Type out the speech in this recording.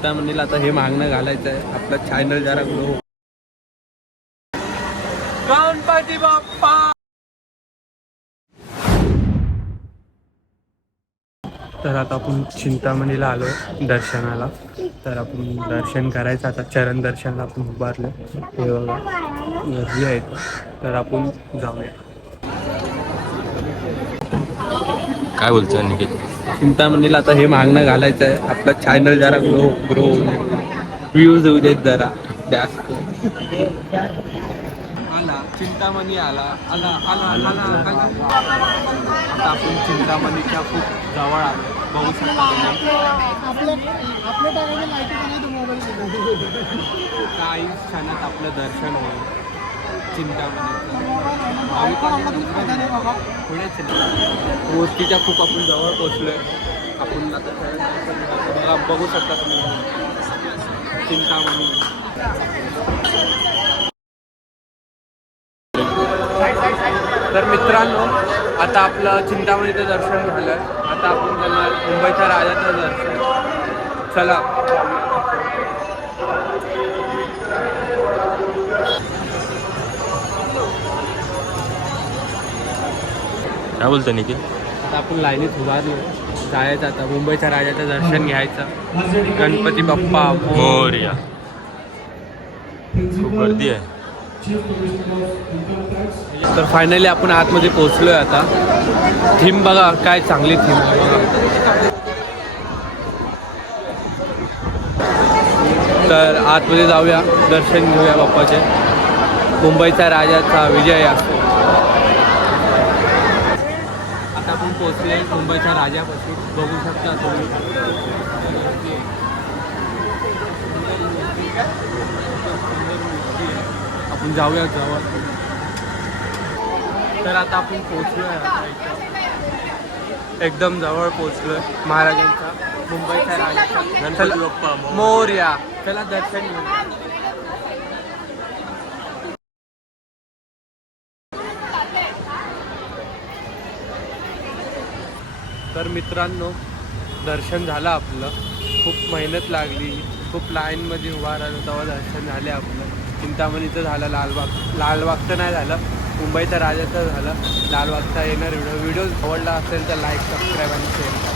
चिंतामणीला आता हे मागणं घालायचं आहे. आपला चॅनल जरा ग्रो. गणपती बाप्पा. तर आता आपण चिंतामणीला आलो दर्शनाला. तर आपण दर्शन करायचं आता. चरण दर्शनाला आपण उभारलो. हे बघा गर्दी आहे. तर आपण जाऊया. काय बोलतोय निखिल? चिंतामणीला आता हे मागणं घालायचं आहे. आपला चॅनल जरा ग्रो व्ह्यूज होऊ देत जरा जास्त. आला चिंतामणी आला आला आला आला आला. आता आपण चिंतामणीच्या खूप जवळ आलो. बघू शकता काही क्षणात आपलं दर्शन होईल चिंतामणीचं. मूर्तीच्या खूप आपण जवळ पोचलोय. आपण आता बघू शकता तुम्ही चिंतामणी. तर मित्रांनो आता आपलं चिंतामणीचं दर्शन झालं. आता आपण जाणार मुंबईच्या राजाचं दर्शन. चला. काय बोलतोय निखिल? आता आपण लाईनीत उभारलो. जायचं आता मुंबईच्या राजाचं दर्शन घ्यायचं. गणपती बाप्पा मोरया. खूप गर्दी आहे. तर फायनली आपण आतमध्ये पोहोचलोय आता. थीम बघा काय चांगली थीम आहे. तर आतमध्ये जाऊया दर्शन घेऊया बाप्पाचे. मुंबईचा राजाचा विजय असो. आता आपण पोहोचले मुंबईच्या राजापासून. बघू शकता तुम्ही. आपण जाऊया जवळ. तर आता आपण पोहोचलोय एकदम जवळ पोहोचलोय महाराजांचा मुंबईच्या राजाचा गणपती बाप्पा मोरया. त्याला दर्शन घेऊया. तर मित्रांनो दर्शन झालं आपलं. खूप मेहनत लागली. खूप लाईनमध्ये उभा राहिलो तेव्हा दर्शन झाले आपलं. चिंतामणीचं झालं. लालबागचं नाही झालं. मुंबईच्या राजाचं झालं. लालबागचा येणार व्हिडिओ आवडला असेल तर लाईक सबस्क्राईब आणि शेअर.